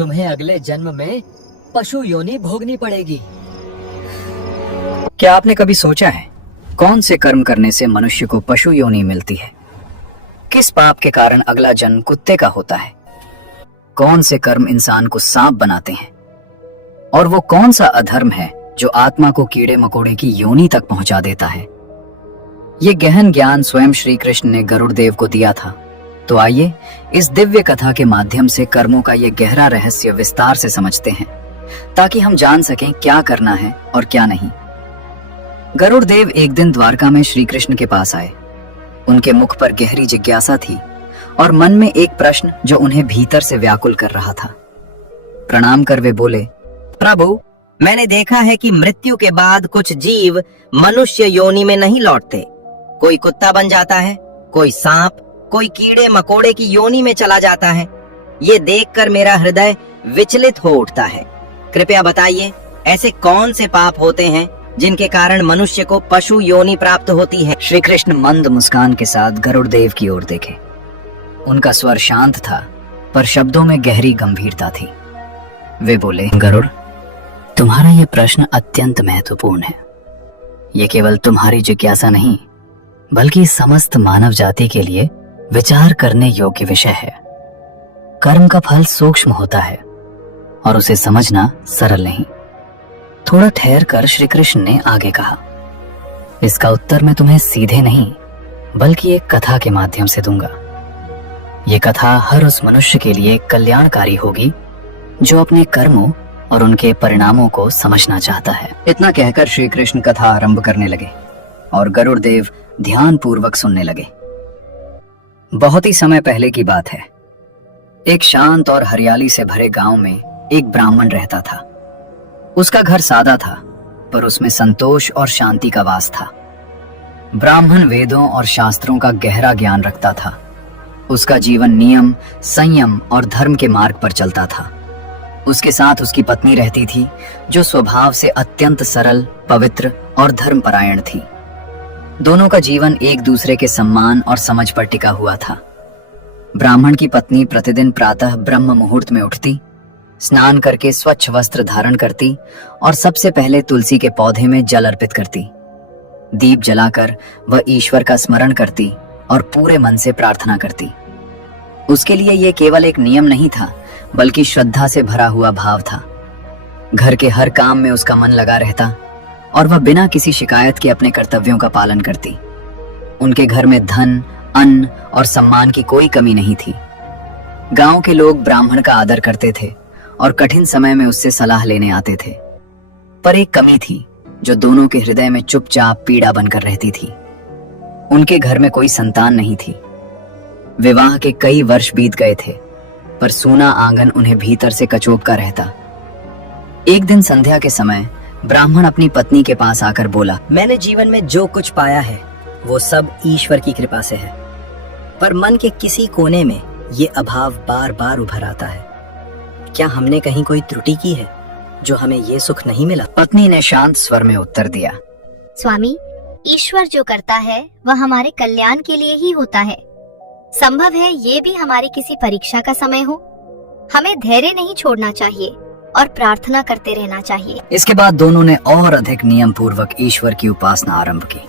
तुम्हें अगले जन्म में पशु योनि भोगनी पड़ेगी। क्या आपने कभी सोचा है कौन से कर्म करने से मनुष्य को पशु योनि मिलती है? किस पाप के कारण अगला जन्म कुत्ते का होता है? कौन से कर्म इंसान को सांप बनाते हैं? और वो कौन सा अधर्म है जो आत्मा को कीड़े मकोड़े की योनि तक पहुंचा देता है? ये गहन ज्ञान स्वयं श्री कृष्ण ने गरुड़ देव को दिया था। तो आइए इस दिव्य कथा के माध्यम से कर्मों का ये गहरा रहस्य विस्तार से समझते हैं, ताकि हम जान सकें क्या करना है और क्या नहीं। गरुड़ देव एक दिन द्वारका में श्री कृष्ण के पास आए। उनके मुख पर गहरी जिज्ञासा थी और मन में एक प्रश्न जो उन्हें भीतर से व्याकुल कर रहा था। प्रणाम कर वे बोले, प्रभु, मैंने देखा है कि मृत्यु के बाद कुछ जीव मनुष्य योनि में नहीं लौटते। कोई कुत्ता बन जाता है, कोई सांप, कोई कीड़े मकोड़े की योनि में चला जाता है। ये देखकर मेरा हृदय विचलित हो उठता है। कृपया बताइए, ऐसे कौन से पाप होते हैं जिनके कारण मनुष्य को पशु योनि प्राप्त होती है? श्री कृष्ण मंद मुस्कान के साथ गरुड़ देव की ओर देखे। उनका स्वर शांत था, पर शब्दों में गहरी गंभीरता थी। वे बोले, गरुड़, तुम्हारा यह प्रश्न अत्यंत महत्वपूर्ण है। ये केवल तुम्हारी जिज्ञासा नहीं, बल्कि समस्त मानव जाति के लिए विचार करने योग्य विषय है। कर्म का फल सूक्ष्म होता है और उसे समझना सरल नहीं। थोड़ा ठहर कर श्री कृष्ण ने आगे कहा, इसका उत्तर मैं तुम्हें सीधे नहीं, बल्कि एक कथा के माध्यम से दूंगा। ये कथा हर उस मनुष्य के लिए कल्याणकारी होगी जो अपने कर्मों और उनके परिणामों को समझना चाहता है। इतना कहकर श्री कृष्ण कथा आरंभ करने लगे और गरुड़ देव ध्यान पूर्वक सुनने लगे। बहुत ही समय पहले की बात है। एक शांत और हरियाली से भरे गांव में एक ब्राह्मण रहता था। उसका घर सादा था, पर उसमें संतोष और शांति का वास था। ब्राह्मण वेदों और शास्त्रों का गहरा ज्ञान रखता था। उसका जीवन नियम, संयम और धर्म के मार्ग पर चलता था। उसके साथ उसकी पत्नी रहती थी, जो स्वभाव से अत्यंत सरल, पवित्र और धर्मपरायण थी। दोनों का जीवन एक दूसरे के सम्मान और समझ पर टिका हुआ था। ब्राह्मण की पत्नी प्रतिदिन प्रातः ब्रह्म मुहूर्त में उठती, स्नान करके स्वच्छ वस्त्र धारण करती और सबसे पहले तुलसी के पौधे में जल अर्पित करती। दीप जलाकर वह ईश्वर का स्मरण करती और पूरे मन से प्रार्थना करती। उसके लिए यह केवल एक नियम नहीं था, बल्कि श्रद्धा से भरा हुआ भाव था। घर के हर काम में उसका मन लगा रहता और वह बिना किसी शिकायत के अपने कर्तव्यों का पालन करती। उनके घर में धन, अन्न और सम्मान की कोई कमी नहीं थी। गांव के लोग ब्राह्मण का आदर करते थे और कठिन समय में उससे सलाह लेने आते थे। पर एक कमी थी जो दोनों के हृदय में चुपचाप पीड़ा बनकर रहती थी। उनके घर में कोई संतान नहीं थी। विवाह के कई वर्ष बीत गए थे, पर सूना आंगन उन्हें भीतर से कचोपता रहता। एक दिन संध्या के समय ब्राह्मण अपनी पत्नी के पास आकर बोला, मैंने जीवन में जो कुछ पाया है वो सब ईश्वर की कृपा से है, पर मन के किसी कोने में ये अभाव बार बार उभर आता है। क्या हमने कहीं कोई त्रुटि की है जो हमें ये सुख नहीं मिला? पत्नी ने शांत स्वर में उत्तर दिया, स्वामी, ईश्वर जो करता है वह हमारे कल्याण के लिए ही होता है। संभव है ये भी हमारी किसी परीक्षा का समय हो। हमें धैर्य नहीं छोड़ना चाहिए और प्रार्थना करते रहना चाहिए। इसके बाद दोनों ने और अधिक नियम पूर्वक ईश्वर की उपासना आरंभ की।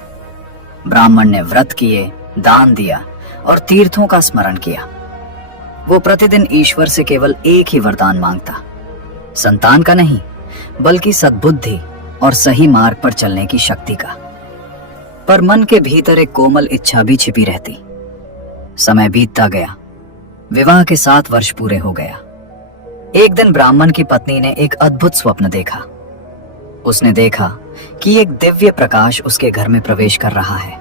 ब्राह्मण ने व्रत किए, दान दिया और तीर्थों का स्मरण किया। वो प्रतिदिन ईश्वर से केवल एक ही वरदान मांगता, संतान का नहीं, बल्कि सद्बुद्धि और सही मार्ग पर चलने की शक्ति का। पर मन के भीतर एक कोमल इच्छा भी छिपी रहती। समय बीतता गया। विवाह के 7 वर्ष पूरे हो गया। एक दिन ब्राह्मण की पत्नी ने एक अद्भुत स्वप्न देखा। उसने देखा कि एक दिव्य प्रकाश उसके घर में प्रवेश कर रहा है।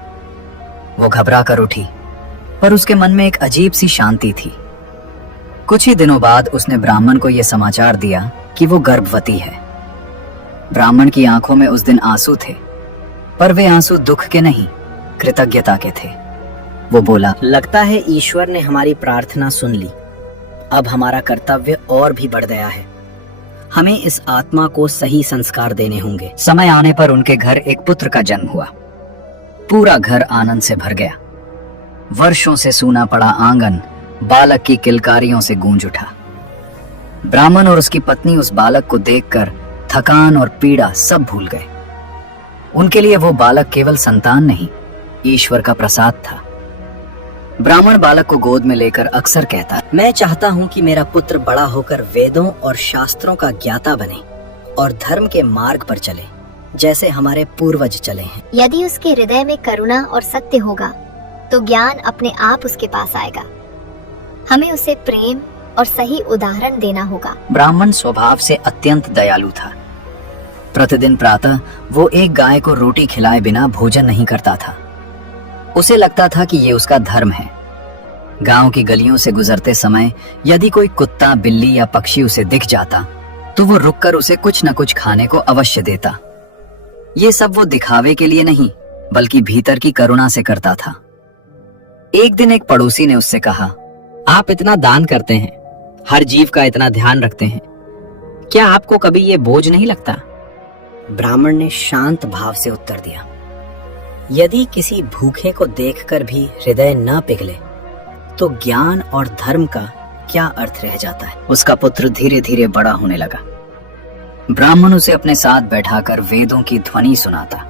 वो घबरा कर उठी, पर उसके मन में एक अजीब सी शांति थी। कुछ ही दिनों बाद उसने ब्राह्मण को यह समाचार दिया कि वो गर्भवती है। ब्राह्मण की आंखों में उस दिन आंसू थे, पर वे आंसू दुख के नहीं, कृतज्ञता के थे। वो बोला, लगता है ईश्वर ने हमारी प्रार्थना सुन ली। अब हमारा कर्तव्य और भी बढ़ गया है। हमें इस आत्मा को सही संस्कार देने होंगे। समय आने पर उनके घर एक पुत्र का जन्म हुआ। पूरा घर आनंद से भर गया। वर्षों से सूना पड़ा आंगन बालक की किलकारियों से गूंज उठा। ब्राह्मण और उसकी पत्नी उस बालक को देखकर थकान और पीड़ा सब भूल गए। उनके लिए वो बालक केवल संतान नहीं, ईश्वर का प्रसाद था। ब्राह्मण बालक को गोद में लेकर अक्सर कहता, मैं चाहता हूँ कि मेरा पुत्र बड़ा होकर वेदों और शास्त्रों का ज्ञाता बने और धर्म के मार्ग पर चले, जैसे हमारे पूर्वज चले हैं। यदि उसके हृदय में करुणा और सत्य होगा तो ज्ञान अपने आप उसके पास आएगा। हमें उसे प्रेम और सही उदाहरण देना होगा। ब्राह्मण स्वभाव से अत्यंत दयालु था। प्रतिदिन प्रातः वो एक गाय को रोटी खिलाए बिना भोजन नहीं करता था। उसे लगता था कि ये उसका धर्म है। गांव की गलियों से गुजरते समय यदि कोई कुत्ता, बिल्ली या पक्षी उसे दिख जाता तो वो रुककर उसे कुछ न कुछ खाने को अवश्य देता। ये सब वो दिखावे के लिए नहीं, बल्कि भीतर की करुणा से करता था। एक दिन एक पड़ोसी ने उससे कहा, आप इतना दान करते हैं, हर जीव का इतना ध्यान रखते हैं, क्या आपको कभी ये बोझ नहीं लगता? ब्राह्मण ने शांत भाव से उत्तर दिया, यदि किसी भूखे को देखकर भी हृदय न पिघले तो ज्ञान और धर्म का क्या अर्थ रह जाता है। उसका पुत्र धीरे धीरे बड़ा होने लगा। ब्राह्मण उसे अपने साथ बैठाकर वेदों की ध्वनि सुनाता,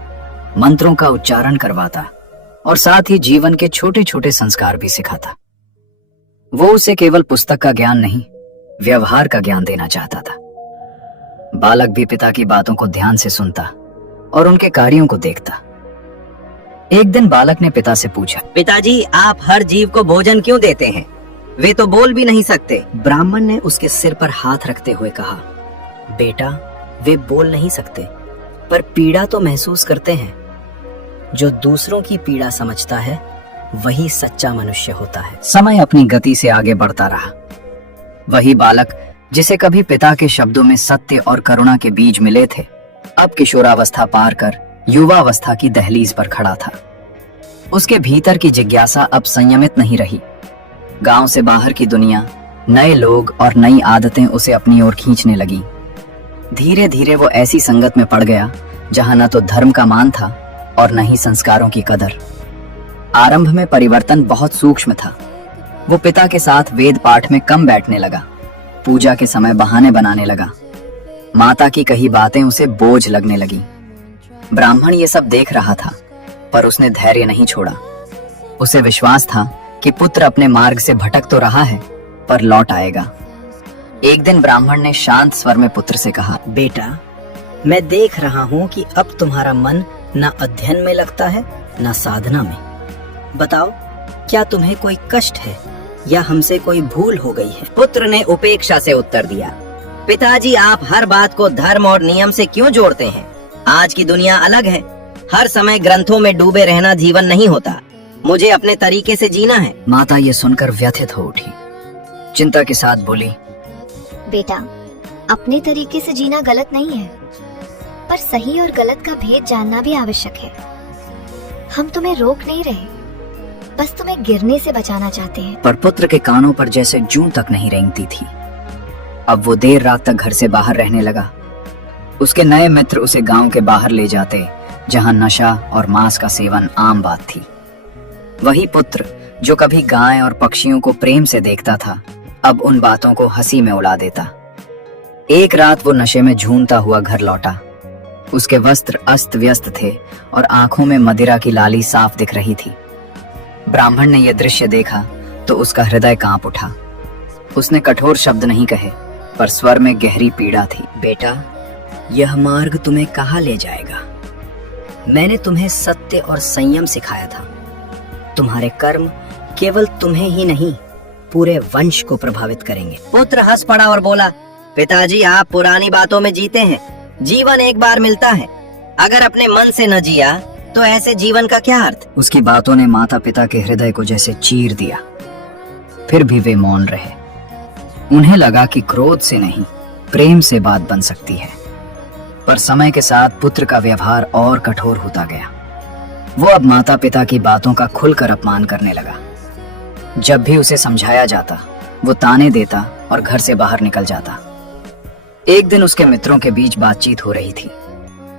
मंत्रों का उच्चारण करवाता और साथ ही जीवन के छोटे छोटे संस्कार भी सिखाता। वो उसे केवल पुस्तक का ज्ञान नहीं, व्यवहार का ज्ञान देना चाहता था। बालक भी पिता की बातों को ध्यान से सुनता और उनके कार्यों को देखता। एक दिन बालक ने पिता से पूछा, पिताजी, आप हर जीव को भोजन क्यों देते हैं? वे तो बोल भी नहीं सकते। ब्राह्मण ने उसके सिर पर हाथ रखते हुए कहा, बेटा, वे बोल नहीं सकते पर पीड़ा तो महसूस करते हैं। जो दूसरों की पीड़ा समझता है वही सच्चा मनुष्य होता है। समय अपनी गति से आगे बढ़ता रहा। वही बालक जिसे कभी पिता के शब्दों में सत्य और करुणा के बीज मिले थे, अब किशोरावस्था पार कर युवावस्था की दहलीज पर खड़ा था। उसके भीतर की जिज्ञासा अब संयमित नहीं रही। गांव से बाहर की दुनिया, नए लोग और नई आदतें उसे अपनी ओर खींचने लगी। धीरे धीरे वो ऐसी संगत में पड़ गया जहां न तो धर्म का मान था और न ही संस्कारों की कदर। आरंभ में परिवर्तन बहुत सूक्ष्म था। वो पिता के साथ वेद पाठ में कम बैठने लगा, पूजा के समय बहाने बनाने लगा, माता की कही बातें उसे बोझ लगने लगी। ब्राह्मण ये सब देख रहा था, पर उसने धैर्य नहीं छोड़ा। उसे विश्वास था कि पुत्र अपने मार्ग से भटक तो रहा है, पर लौट आएगा। एक दिन ब्राह्मण ने शांत स्वर में पुत्र से कहा, बेटा, मैं देख रहा हूँ कि अब तुम्हारा मन न अध्ययन में लगता है न साधना में। बताओ, क्या तुम्हें कोई कष्ट है या हमसे कोई भूल हो गई है? पुत्र ने उपेक्षा से उत्तर दिया, पिताजी, आप हर बात को धर्म और नियम से क्यों जोड़ते हैं? आज की दुनिया अलग है। हर समय ग्रंथों में डूबे रहना जीवन नहीं होता। मुझे अपने तरीके से जीना है। माता ये सुनकर व्यथित हो उठी। चिंता के साथ बोली, बेटा, अपने तरीके से जीना गलत नहीं है, पर सही और गलत का भेद जानना भी आवश्यक है। हम तुम्हें रोक नहीं रहे, बस तुम्हें गिरने से बचाना चाहते हैं। पर पुत्र के कानों पर जैसे जूं तक नहीं रेंगती थी। अब वो देर रात तक घर से बाहर रहने लगा। उसके नए मित्र उसे गांव के बाहर ले जाते, जहां नशा और मांस का सेवन आम बात थी। वही पुत्र जो कभी गाय और पक्षियों को प्रेम से देखता था, अब उन बातों को हंसी में उड़ा देता। एक रात वो नशे में झूमता हुआ घर लौटा। उसके वस्त्र अस्त व्यस्त थे और आंखों में मदिरा की लाली साफ दिख रही थी। ब्राह्मण ने यह दृश्य देखा तो उसका हृदय कांप उठा। उसने कठोर शब्द नहीं कहे, पर स्वर में गहरी पीड़ा थी। बेटा, यह मार्ग तुम्हें कहाँ ले जाएगा? मैंने तुम्हें सत्य और संयम सिखाया था। तुम्हारे कर्म केवल तुम्हें ही नहीं, पूरे वंश को प्रभावित करेंगे। पुत्र हंस पड़ा और बोला, पिताजी, आप पुरानी बातों में जीते हैं। जीवन एक बार मिलता है, अगर अपने मन से न जिया तो ऐसे जीवन का क्या अर्थ? उसकी बातों ने माता पिता के हृदय को जैसे चीर दिया। फिर भी वे मौन रहे। उन्हें लगा कि क्रोध से नहीं, प्रेम से बात बन सकती है। पर समय के साथ पुत्र का व्यवहार और कठोर होता गया। वो अब माता पिता की बातों का खुलकर अपमान करने लगा। जब भी उसे समझाया जाता, वो ताने देता और घर से बाहर निकल जाता। एक दिन उसके मित्रों के बीच बातचीत हो रही थी।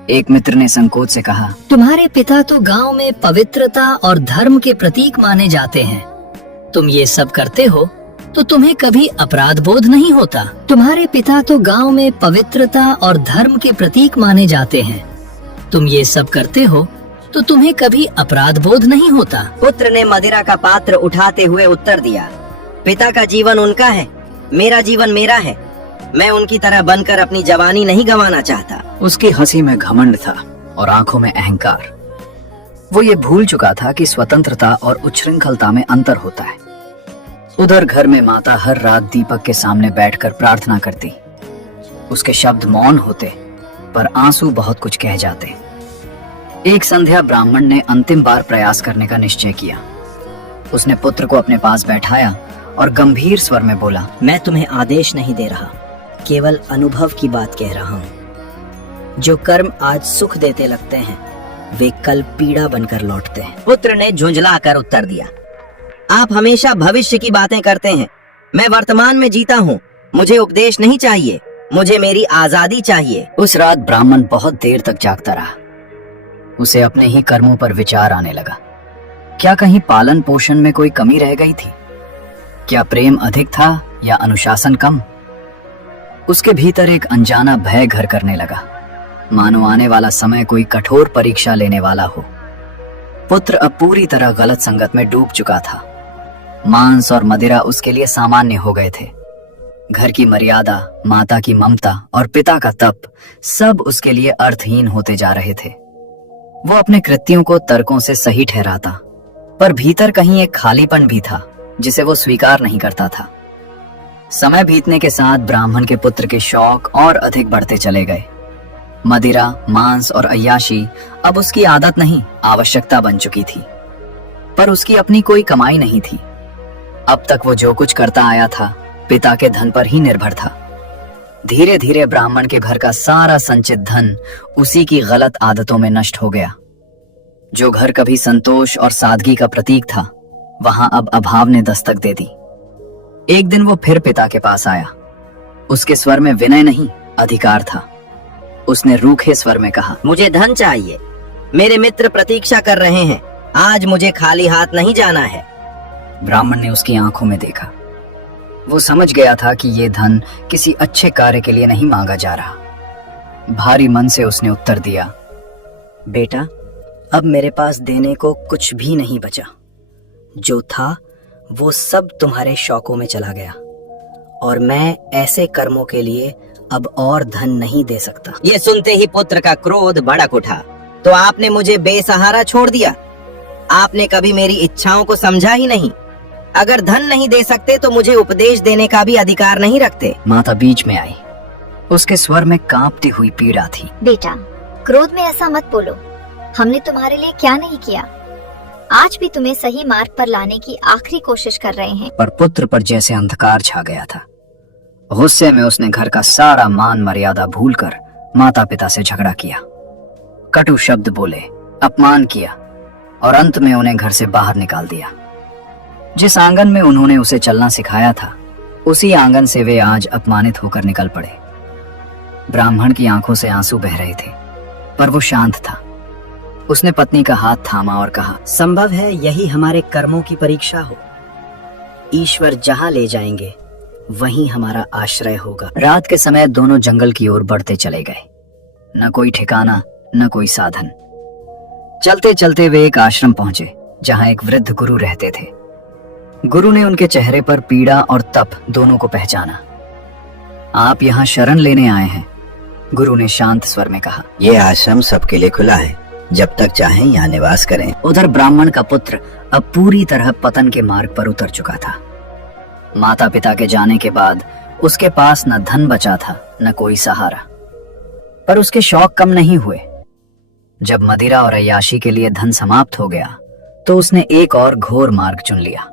एक मित्र ने संकोच से कहा, तुम्हारे पिता तो गांव में पवित्रता और धर्म के प्रतीक माने जाते हैं। तुम ये सब करते हो, तो तुम्हें कभी अपराध बोध नहीं होता? तुम्हारे पिता तो गांव में पवित्रता और धर्म के प्रतीक माने जाते हैं। तुम ये सब करते हो तो तुम्हें कभी अपराध बोध नहीं होता? पुत्र ने मदिरा का पात्र उठाते हुए उत्तर दिया, पिता का जीवन उनका है, मेरा जीवन मेरा है। मैं उनकी तरह बनकर अपनी जवानी नहीं गंवाना चाहता। उसकी हंसी में घमंड था और आंखों में अहंकार। वो ये भूल चुका था कि स्वतंत्रता और उच्छृंखलता में अंतर होता है। उधर घर में माता हर रात दीपक के सामने बैठकर प्रार्थना करती। उसके शब्द मौन होते पर आंसू बहुत कुछ कह जाते। एक संध्या ब्राह्मण ने अंतिम बार प्रयास करने का निश्चय किया। उसने पुत्र को अपने पास बैठाया और गंभीर स्वर में बोला, मैं तुम्हें आदेश नहीं दे रहा, केवल अनुभव की बात कह रहा हूँ। जो कर्म आज सुख देते लगते हैं वे कल पीड़ा बनकर लौटते हैं। पुत्र ने झुंझलाकर उत्तर दिया, आप हमेशा भविष्य की बातें करते हैं। मैं वर्तमान में जीता हूँ। मुझे उपदेश नहीं चाहिए, मुझे मेरी आजादी चाहिए। उस रात ब्राह्मण बहुत देर तक जागता रहा। उसे अपने ही कर्मों पर विचार आने लगा। क्या कहीं पालन पोषण में कोई कमी रह गई थी? क्या प्रेम अधिक था या अनुशासन कम? उसके भीतर एक अनजाना भय घर करने लगा, मानो आने वाला समय कोई कठोर परीक्षा लेने वाला हो। पुत्र अब पूरी तरह गलत संगत में डूब चुका था। मांस और मदिरा उसके लिए सामान्य हो गए थे। घर की मर्यादा, माता की ममता और पिता का तप सब उसके लिए अर्थहीन होते जा रहे थे। वो अपने कृत्यों को तर्कों से सही ठहराता, पर भीतर कहीं एक खालीपन भी था जिसे वो स्वीकार नहीं करता था। समय बीतने के साथ ब्राह्मण के पुत्र के शौक और अधिक बढ़ते चले गए। मदिरा, मांस और अय्याशी अब उसकी आदत नहीं, आवश्यकता बन चुकी थी। पर उसकी अपनी कोई कमाई नहीं थी। अब तक वो जो कुछ करता आया था पिता के धन पर ही निर्भर था। धीरे धीरे ब्राह्मण के घर का सारा संचित धन उसी की गलत आदतों में नष्ट हो गया। जो घर कभी संतोष और सादगी का प्रतीक था, वहां अब अभाव ने दस्तक दे दी। एक दिन वो फिर पिता के पास आया। उसके स्वर में विनय नहीं, अधिकार था। उसने रूखे स्वर में कहा, मुझे धन चाहिए। मेरे मित्र प्रतीक्षा कर रहे हैं। आज मुझे खाली हाथ नहीं जाना है। ब्राह्मण ने उसकी आंखों में देखा। वो समझ गया था कि ये धन किसी अच्छे कार्य के लिए नहीं मांगा जा रहा। भारी मन से उसने उत्तर दिया, बेटा, अब मेरे पास देने को कुछ भी नहीं बचा। जो था वो सब तुम्हारे शौकों में चला गया और मैं ऐसे कर्मों के लिए अब और धन नहीं दे सकता। ये सुनते ही पुत्र का क्रोध भड़क उठा। तो आपने मुझे बेसहारा छोड़ दिया। आपने कभी मेरी इच्छाओं को समझा ही नहीं। अगर धन नहीं दे सकते तो मुझे उपदेश देने का भी अधिकार नहीं रखते। माता बीच में आई। उसके स्वर में कांपती हुई पीड़ा थी। बेटा, क्रोध में ऐसा मत बोलो। हमने तुम्हारे लिए क्या नहीं किया। आज भी तुम्हें सही मार्ग पर लाने की आखिरी कोशिश कर रहे हैं। पर पुत्र पर जैसे अंधकार छा गया था। गुस्से में उसने घर का सारा मान मर्यादा भूलकर माता पिता से झगड़ा किया। कटु शब्द बोले, अपमान किया और अंत में उन्हें घर से बाहर निकाल दिया। जिस आंगन में उन्होंने उसे चलना सिखाया था, उसी आंगन से वे आज अपमानित होकर निकल पड़े। ब्राह्मण की आंखों से आंसू बह रहे थे, पर वो शांत था। उसने पत्नी का हाथ थामा और कहा, संभव है यही हमारे कर्मों की परीक्षा हो। ईश्वर जहाँ ले जाएंगे वहीं हमारा आश्रय होगा। रात के समय दोनों जंगल की ओर बढ़ते चले गए। न कोई ठिकाना, न कोई साधन। चलते चलते वे एक आश्रम पहुंचे जहां एक वृद्ध गुरु रहते थे। गुरु ने उनके चेहरे पर पीड़ा और तप दोनों को पहचाना। आप यहाँ शरण लेने आए हैं, गुरु ने शांत स्वर में कहा। ये आश्रम सबके लिए खुला है, जब तक चाहें यहाँ निवास करें। उधर ब्राह्मण का पुत्र अब पूरी तरह पतन के मार्ग पर उतर चुका था। माता पिता के जाने के बाद उसके पास न धन बचा था, न कोई सहारा। पर उसके शौक कम नहीं हुए। जब मदिरा और अय्याशी के लिए धन समाप्त हो गया, तो उसने एक और घोर मार्ग चुन लिया।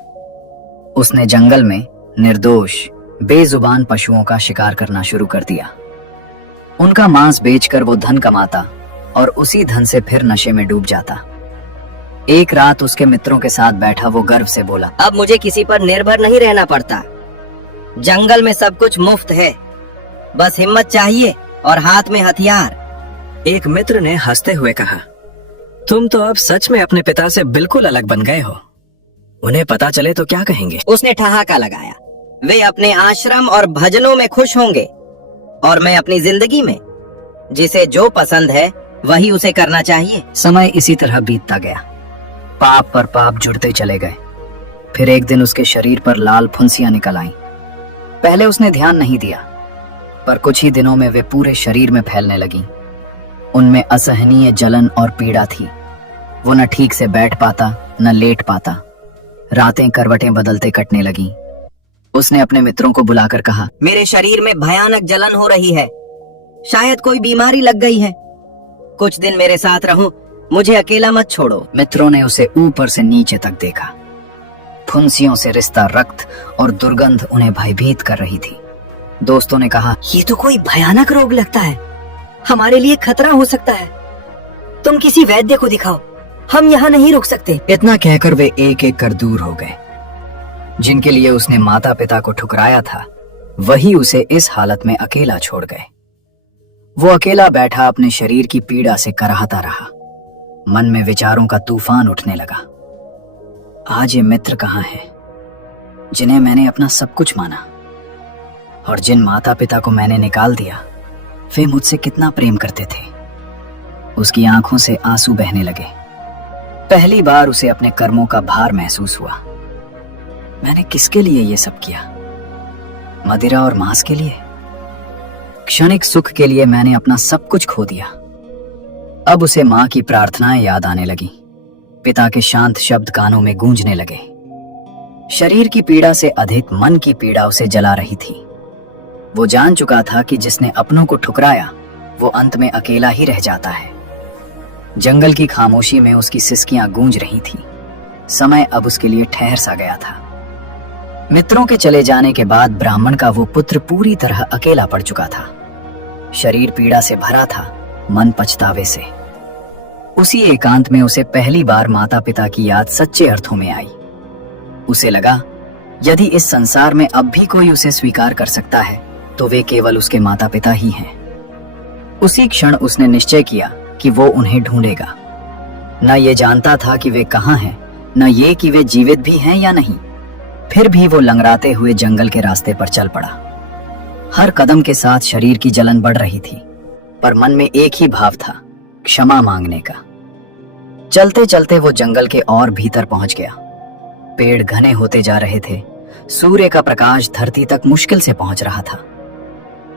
उसने जंगल में निर्दोष, बेजुबान पशुओं का शिकार करना शुरू कर दिया। उनका मांस बेचकर वो धन कमाता और उसी धन से फिर नशे में डूब जाता। एक रात उसके मित्रों के साथ बैठा वो गर्व से बोला, अब मुझे किसी पर निर्भर नहीं रहना पड़ता। जंगल में सब कुछ मुफ्त है, बस हिम्मत चाहिए और हाथ में हथियार। एक मित्र ने हंसते हुए कहा, तुम तो अब सच में अपने पिता से बिल्कुल अलग बन गए हो। उन्हें पता चले तो क्या कहेंगे? उसने ठहाका लगाया, वे अपने आश्रम और भजनों में खुश होंगे और मैं अपनी जिंदगी में जिसे जो पसंद है वही उसे करना चाहिए। समय इसी तरह बीतता गया। पाप पर पाप जुड़ते चले गए। फिर एक दिन उसके शरीर पर लाल फुंसियां निकल आईं। पहले उसने ध्यान नहीं दिया, पर कुछ ही दिनों में वे पूरे शरीर में फैलने लगीं। उनमें असहनीय जलन और पीड़ा थी। वो न ठीक से बैठ पाता न लेट पाता। रातें करवटें बदलते कटने लगीं। उसने अपने मित्रों को बुलाकर कहा, मेरे शरीर में भयानक जलन हो रही है, शायद कोई बीमारी लग गई है। कुछ दिन मेरे साथ रहो, मुझे अकेला मत छोड़ो। मित्रों ने उसे ऊपर से नीचे तक देखा। फुंसियों से रिश्ता रक्त और दुर्गंध उन्हें भयभीत कर रही थी। दोस्तों ने कहा, ये तो कोई भयानक रोग लगता है, हमारे लिए खतरा हो सकता है। तुम किसी वैद्य को दिखाओ, हम यहाँ नहीं रुक सकते। इतना कहकर वे एक एक कर दूर हो गए। जिनके लिए उसने माता पिता को ठुकराया था, वही उसे इस हालत में अकेला छोड़ गए। वो अकेला बैठा अपने शरीर की पीड़ा से कराहता रहा। मन में विचारों का तूफान उठने लगा। आज ये मित्र कहाँ हैं, जिन्हें मैंने अपना सब कुछ माना, और जिन माता पिता को मैंने निकाल दिया, वे मुझसे कितना प्रेम करते थे। उसकी आंखों से आंसू बहने लगे। पहली बार उसे अपने कर्मों का भार महसूस हुआ। मैंने किसके लिए ये सब किया? मदिरा और मांस के लिए? क्षणिक सुख के लिए मैंने अपना सब कुछ खो दिया। अब उसे मां की प्रार्थनाएं याद आने लगी। पिता के शांत शब्द कानों में गूंजने लगे। शरीर की पीड़ा से अधिक मन की पीड़ा उसे जला रही थी। वो जान चुका था कि जिसने अपनों को ठुकराया, वो अंत में अकेला ही रह जाता है। जंगल की खामोशी में उसकी सिसकियां गूंज रही थी। समय अब उसके लिए ठहर सा गया था। मित्रों के चले जाने के बाद ब्राह्मण का वो पुत्र पूरी तरह अकेला पड़ चुका था। शरीर पीड़ा से भरा था, मन पछतावे से। उसी एकांत में उसे पहली बार माता पिता की याद सच्चे अर्थों में आई। उसे लगा, यदि इस संसार में अब भी कोई उसे स्वीकार कर सकता है, तो वे केवल उसके माता पिता ही हैं। उसी क्षण उसने निश्चय किया कि वो उन्हें ढूंढेगा। न ये जानता था कि वे कहाँ हैं, न ये कि वे जीवित भी हैं या नहीं। फिर भी वो लंगड़ाते हुए जंगल के रास्ते पर चल पड़ा। हर कदम के साथ शरीर की जलन बढ़ रही थी, पर मन में एक ही भाव था, क्षमा मांगने का। चलते चलते वो जंगल के और भीतर पहुंच गया। पेड़ घने होते जा रहे थे। सूर्य का प्रकाश धरती तक मुश्किल से पहुंच रहा था।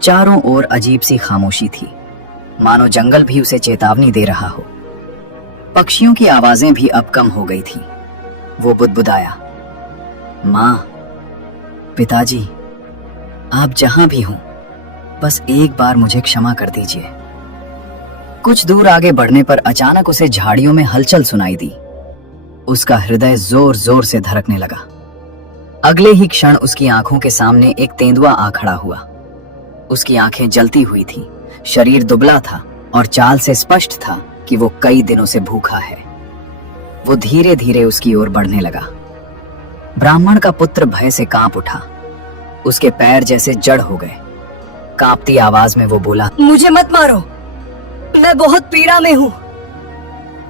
चारों ओर अजीब सी खामोशी थी, मानो जंगल भी उसे चेतावनी दे रहा हो। पक्षियों की आवाजें भी अब कम हो गई थी। वो बुदबुदाया, मां, पिताजी, आप जहां भी हों, बस एक बार मुझे क्षमा कर दीजिए। कुछ दूर आगे बढ़ने पर अचानक उसे झाड़ियों में हलचल सुनाई दी। उसका हृदय जोर जोर से धड़कने लगा। अगले ही क्षण उसकी आंखों के सामने एक तेंदुआ आ खड़ा हुआ। उसकी आंखें जलती हुई थीं, शरीर दुबला था और चाल से स्पष्ट था कि वो कई दिनों से भूखा है। वो धीरे धीरे उसकी ओर बढ़ने लगा। ब्राह्मण का पुत्र भय से कांप उठा। उसके पैर जैसे जड़ हो गए। कांपती आवाज में वो बोला, मुझे मत मारो, मैं बहुत पीड़ा में हूँ।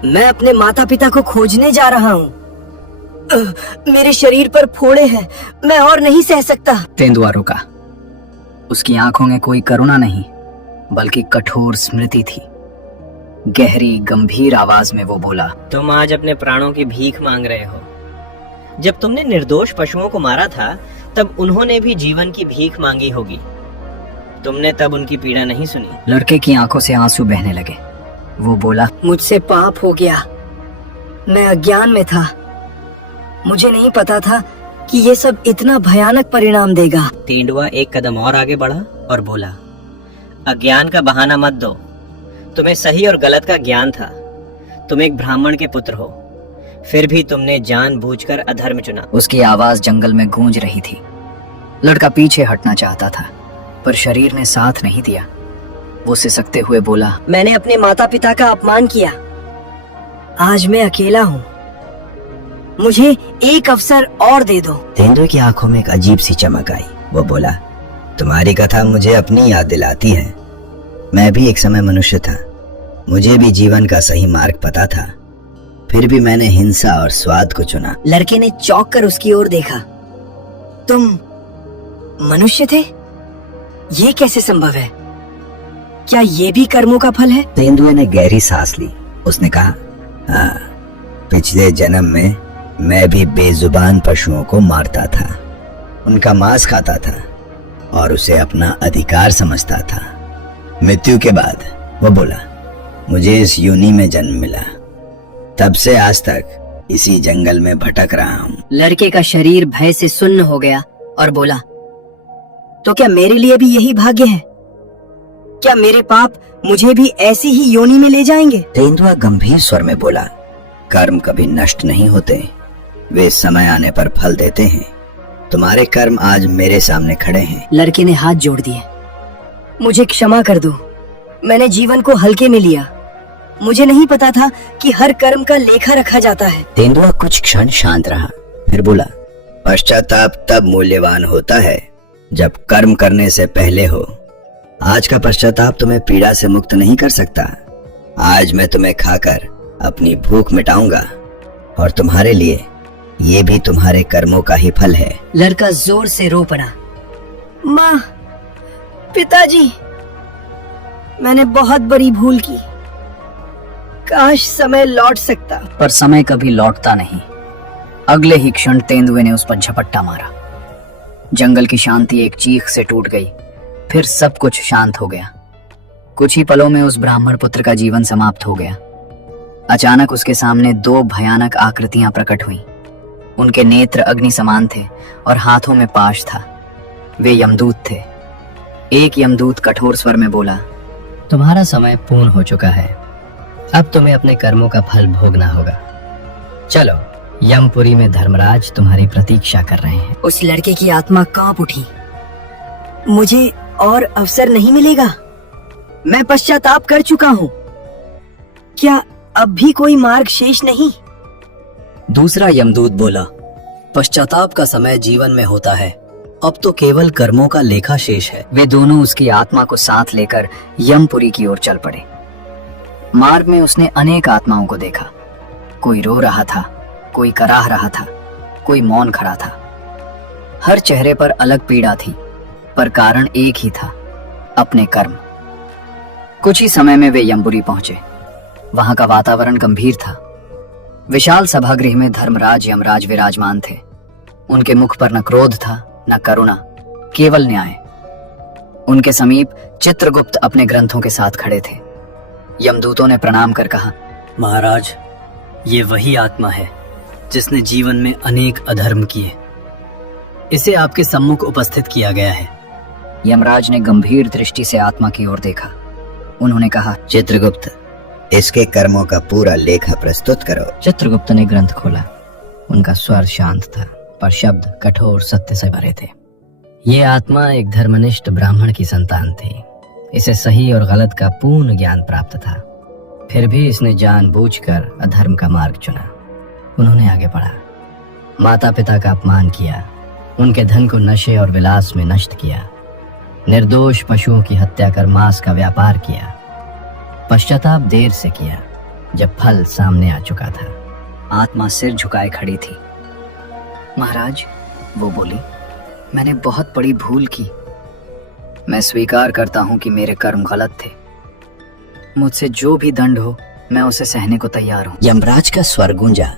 मैं अपने माता पिता को खोजने जा रहा हूँ। मेरे शरीर पर फोड़े हैं, मैं और नहीं सह सकता। तेंदुआ रुका। उसकी आंखों में कोई करुणा नहीं, बल्कि कठोर स्मृति थी। गहरी गंभीर आवाज में वो बोला, तुम आज अपने प्राणों की भीख मांग रहे हो। जब तुमने निर्दोष पशुओं को मारा था, तब उन्होंने भी जीवन की भीख मांगी होगी। तुमने तब उनकी पीड़ा नहीं सुनी। लड़के की आंखों से आंसू बहने लगे। वो बोला, मुझसे पाप हो गया, मैं अज्ञान में था। मुझे नहीं पता था कि ये सब इतना भयानक परिणाम देगा। तेंदुआ एक कदम और आगे बढ़ा और बोला, अज्ञान का बहाना मत दो। तुम्हें सही और गलत का ज्ञान था। तुम एक ब्राह्मण के पुत्र हो, फिर भी तुमने जानबूझकर अधर्म चुना। उसकी आवाज जंगल में गूंज रही थी। लड़का पीछे हटना चाहता था, पर शरीर ने साथ नहीं दिया। वो सिसकते हुए बोला, मैंने अपने माता पिता का अपमान किया। आज मैं अकेला हूँ, मुझे एक अवसर और दे दो। तेंदुए की आंखों में एक अजीब सी चमक आई। वो बोला, तुम्हारी कथा मुझे अपनी याद दिलाती है। मैं भी एक समय मनुष्य था, मुझे भी जीवन का सही मार्ग पता था, फिर भी मैंने हिंसा और स्वाद को चुना। लड़के ने चौंक कर उसकी ओर देखा। मनुष्य थे? ये कैसे संभव है? क्या ये भी कर्मों का फल है? तेंदुए ने गहरी सांस ली। उसने कहा, हाँ, पिछले जन्म में मैं भी बेजुबान पशुओं को मारता था, उनका मांस खाता था और उसे अपना अधिकार समझता था। मृत्यु के बाद वो बोला, मुझे इस योनि में जन्म मिला, तब से आज तक इसी जंगल में भटक रहा हूँ। लड़के का शरीर भय से सुन्न हो गया और बोला, तो क्या मेरे लिए भी यही भाग्य है? क्या मेरे पाप मुझे भी ऐसी ही योनि में ले जाएंगे? तेंदुआ गंभीर स्वर में बोला, कर्म कभी नष्ट नहीं होते, वे समय आने पर फल देते हैं। तुम्हारे कर्म आज मेरे सामने खड़े हैं। लड़के ने हाथ जोड़ दिए। मुझे क्षमा कर दो, मैंने जीवन को हल्के में लिया। मुझे नहीं पता था कि हर कर्म का लेखा रखा जाता है। तेंदुआ कुछ क्षण शांत रहा, फिर बोला, पश्चाताप तब मूल्यवान होता है जब कर्म करने से पहले हो। आज का पश्चाताप तुम्हें पीड़ा से मुक्त नहीं कर सकता। आज मैं तुम्हें खाकर अपनी भूख मिटाऊंगा और तुम्हारे लिए ये भी तुम्हारे कर्मों का ही फल है। लड़का जोर से रो पड़ा। माँ, पिताजी, मैंने बहुत बड़ी भूल की। काश समय लौट सकता। पर समय कभी लौटता नहीं। अगले ही क्षण तेंदुए ने उस पर झपट्टा मारा। जंगल की शांति एक चीख से टूट गई। फिर सब कुछ शांत हो गया। कुछ ही पलों में उस ब्राह्मण पुत्र का जीवन समाप्त हो गया। अचानक उसके सामने दो भयानक आकृतियां प्रकट हुईं। उनके नेत्र अग्नि समान थे और हाथों में पाश था। वे यमदूत थे। एक यमदूत कठोर स्वर में बोला, तुम्हारा समय पूर्ण हो चुका है, अब तुम्हें अपने कर्मों का फल भोगना होगा। चलो, यमपुरी में धर्मराज तुम्हारी प्रतीक्षा कर रहे हैं। उस लड़के की आत्मा कांप उठी। मुझे और अवसर नहीं मिलेगा। मैं पश्चाताप कर चुका हूँ। क्या अब भी कोई मार्ग शेष नहीं? दूसरा यमदूत बोला, पश्चाताप का समय जीवन में होता है, अब तो केवल कर्मों का लेखा शेष है। वे दोनों उसकी आत्मा को साथ लेकर यमपुरी की ओर चल पड़े। मार्ग में उसने अनेक आत्माओं को देखा। कोई रो रहा था, कोई कराह रहा था, कोई मौन खड़ा था। हर चेहरे पर अलग पीड़ा थी, पर कारण एक ही था, अपने कर्म। कुछ ही समय में वे यमपुरी पहुंचे। वहां का वातावरण गंभीर था। विशाल सभागृह में धर्मराज यमराज विराजमान थे। उनके मुख पर न क्रोध था, न करुणा, केवल न्याय। उनके समीप चित्रगुप्त अपने ग्रंथों के साथ खड़े थे। यमदूतों ने प्रणाम कर कहा, महाराज, ये वही आत्मा है जिसने जीवन में अनेक अधर्म किए। इसे आपके सम्मुख उपस्थित किया गया है। यमराज ने गंभीर दृष्टि से आत्मा की ओर देखा। उन्होंने कहा, चित्रगुप्त, इसके कर्मों का पूरा लेखा प्रस्तुत करो। चित्रगुप्त ने ग्रंथ खोला। उनका स्वर शांत था, पर शब्द कठोर सत्य से भरे थे। ये आत्मा एक धर्मनिष्ठ ब्राह्मण की संतान थी। इसे सही और गलत का पूर्ण ज्ञान प्राप्त था, फिर भी इसने जानबूझकर अधर्म का मार्ग चुना। उन्होंने आगे बढ़ा, माता पिता का अपमान किया, उनके धन को नशे और विलास में नष्ट किया, निर्दोष पशुओं की हत्या कर मांस का व्यापार किया। पश्चाताप देर से किया, जब फल सामने आ चुका था। आत्मा सिर झुकाए खड़ी थी। महाराज, वो बोली, मैंने बहुत बड़ी भूल की। मैं स्वीकार करता हूं कि मेरे कर्म गलत थे। मुझसे जो भी दंड हो, मैं उसे सहने को तैयार हूं। यमराज का स्वर गूंजा,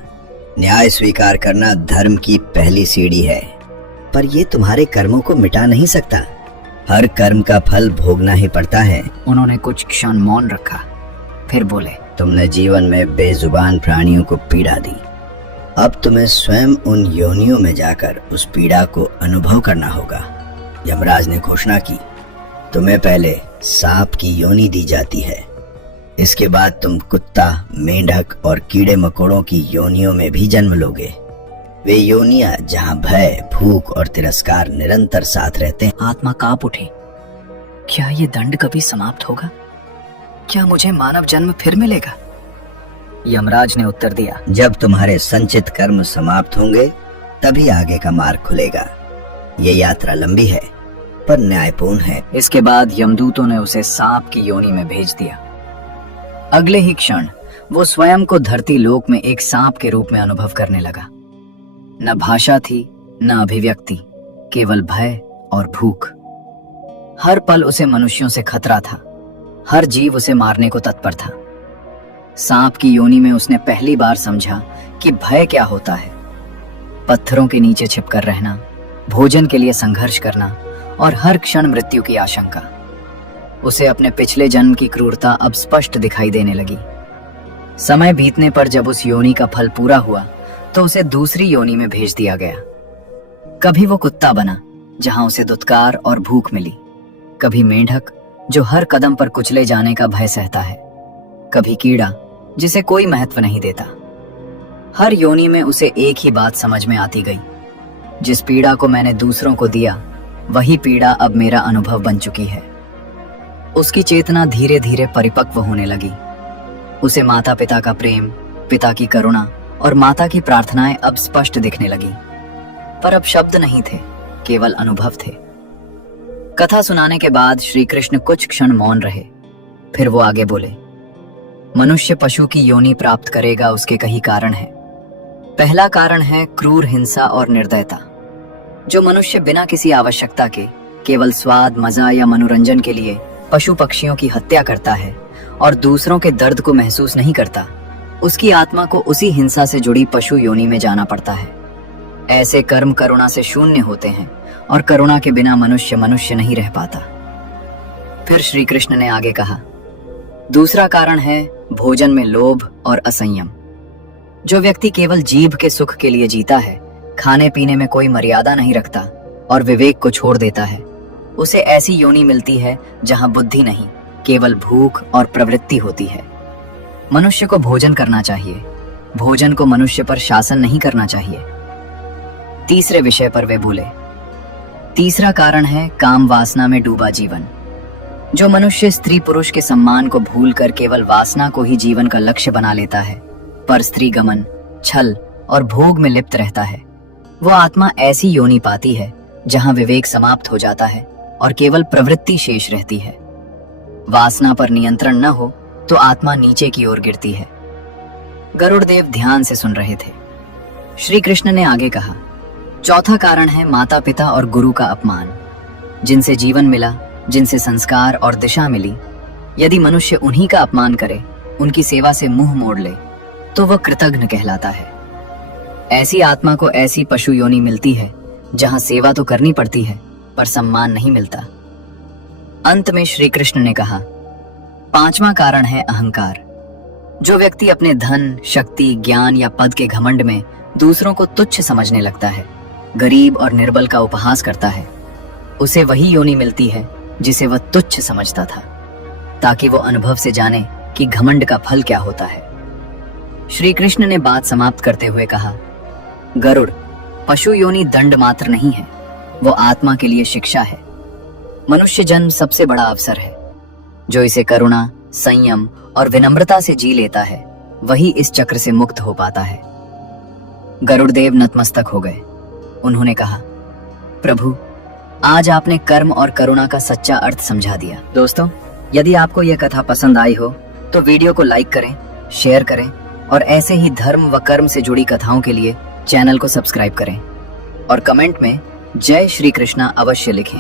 न्याय स्वीकार करना धर्म की पहली सीढ़ी है, पर यह तुम्हारे कर्मों को मिटा नहीं सकता। हर कर्म का फल भोगना ही पड़ता है। उन्होंने कुछ क्षण मौन रखा, फिर बोले, तुमने जीवन में बेजुबान प्राणियों को पीड़ा दी। अब तुम्हें स्वयं उन योनियों में जाकर उस पीड़ा को अनुभव करना होगा। यमराज ने घोषणा की, तुम्हें पहले सांप की योनि दी जाती है, इसके बाद तुम कुत्ता, मेंढक और कीड़े मकोड़ों की योनियों में भी जन्म लोगे। वे योनियां जहां भय, भूख और तिरस्कार निरंतर साथ रहते हैं। आत्मा कांप उठी। क्या ये दंड कभी समाप्त होगा? क्या मुझे मानव जन्म फिर मिलेगा? यमराज ने उत्तर दिया, जब तुम्हारे संचित कर्म समाप्त होंगे, तभी आगे का मार्ग खुलेगा। ये यात्रा लंबी है, पर न्यायपूर्ण है। इसके बाद यमदूतों ने उसे सांप की योनि में भेज दिया। अगले ही क्षण वो स्वयं को धरती लोक में एक सांप के रूप में अनुभव करने लगा। न भाषा थी, न अभिव्यक्ति, केवल भय और भूख। हर पल उसे मनुष्यों से खतरा था। हर जीव उसे मारने को तत्पर था। सांप की योनि में उसने पहली बार समझा कि भय क्या होता है। पत्थरों के नीचे छिपकर रहना, भोजन के लिए संघर्ष करना और हर क्षण मृत्यु की आशंका। उसे अपने पिछले जन्म की क्रूरता अब स्पष्ट दिखाई देने लगी। समय बीतने पर जब उस योनि का फल पूरा हुआ तो उसे दूसरी योनि में भेज दिया गया। कभी वो कुत्ता बना जहां उसे दुत्कार और भूख मिली, कभी मेंढक जो हर कदम पर कुचले जाने का भय सहता है, कभी कीड़ा जिसे कोई महत्व नहीं देता। हर योनि में उसे एक ही बात समझ में आती गई, जिस पीड़ा को मैंने दूसरों को दिया वही पीड़ा अब मेरा अनुभव बन चुकी है। उसकी चेतना धीरे धीरे परिपक्व होने लगी। उसे माता पिता का प्रेम, पिता की करुणा और माता की प्रार्थनाएं अब स्पष्ट दिखने लगी। पर अब शब्द नहीं थे, केवल अनुभव थे। कथा सुनाने के बाद श्री कृष्ण कुछ क्षण मौन रहे। फिर वो आगे बोले, मनुष्य पशु की योनि प्राप्त करेगा, उसके कई कारण हैं। पहला कारण है क्रूर हिंसा और निर्दयता। जो मनुष्य बिना किसी आवश्यकता के केवल स्वाद, मजा या मनोरंजन के लिए पशु पक्षियों की हत्या करता है और दूसरों के दर्द को महसूस नहीं करता, उसकी आत्मा को उसी हिंसा से जुड़ी पशु योनि में जाना पड़ता है। ऐसे कर्म करुणा से शून्य होते हैं और करुणा के बिना मनुष्य मनुष्य नहीं रह पाता। फिर श्री कृष्ण ने आगे कहा, दूसरा कारण है भोजन में लोभ और असंयम। जो व्यक्ति केवल जीभ के सुख के लिए जीता है, खाने पीने में कोई मर्यादा नहीं रखता और विवेक को छोड़ देता है, उसे ऐसी योनि मिलती है जहां बुद्धि नहीं, केवल भूख और प्रवृत्ति होती है। मनुष्य को भोजन करना चाहिए, भोजन को मनुष्य पर शासन नहीं करना चाहिए। तीसरे विषय पर वे बोले, तीसरा कारण है काम वासना में डूबा जीवन। जो मनुष्य स्त्री पुरुष के सम्मान को भूलकर केवल वासना को ही जीवन का लक्ष्य बना लेता है, पर स्त्री गमन, छल और भोग में लिप्त रहता है, वो आत्मा ऐसी योनि पाती है जहां विवेक समाप्त हो जाता है और केवल प्रवृत्ति शेष रहती है। वासना पर नियंत्रण न हो तो आत्मा नीचे की ओर गिरती है। गरुड़ देव ध्यान से सुन रहे थे। श्री कृष्ण ने आगे कहा, चौथा कारण है माता पिता और गुरु का अपमान। जिनसे जीवन मिला, जिनसे संस्कार और दिशा मिली, यदि मनुष्य उन्हीं का अपमान करे, उनकी सेवा से मुंह मोड़ ले, तो वह कृतघ्न कहलाता है। ऐसी आत्मा को ऐसी पशु योनि मिलती है जहां सेवा तो करनी पड़ती है पर सम्मान नहीं मिलता। अंत में श्री कृष्ण ने कहा, पांचवा कारण है अहंकार। जो व्यक्ति अपने धन, शक्ति, ज्ञान या पद के घमंड में दूसरों को तुच्छ समझने लगता है, गरीब और निर्बल का उपहास करता है, उसे वही योनि मिलती है जिसे वह तुच्छ समझता था, ताकि वो अनुभव से जाने कि घमंड का फल क्या होता है। श्री कृष्ण ने बात समाप्त करते हुए कहा, गरुड़, पशु योनि दंड मात्र नहीं है, वो आत्मा के लिए शिक्षा है। मनुष्य जन्म सबसे बड़ा अवसर है। जो इसे करुणा, संयम और विनम्रता से जी लेता है, वही इस चक्र से मुक्त हो पाता है। गरुड़देव नतमस्तक हो गए। उन्होंने कहा, प्रभु, आज आपने कर्म और करुणा का सच्चा अर्थ समझा दिया। दोस्तों, यदि आपको यह कथा पसंद आई हो तो वीडियो को लाइक करें, शेयर करें और ऐसे ही धर्म व कर्म से जुड़ी कथाओं के लिए चैनल को सब्सक्राइब करें और कमेंट में जय श्री कृष्णा अवश्य लिखें।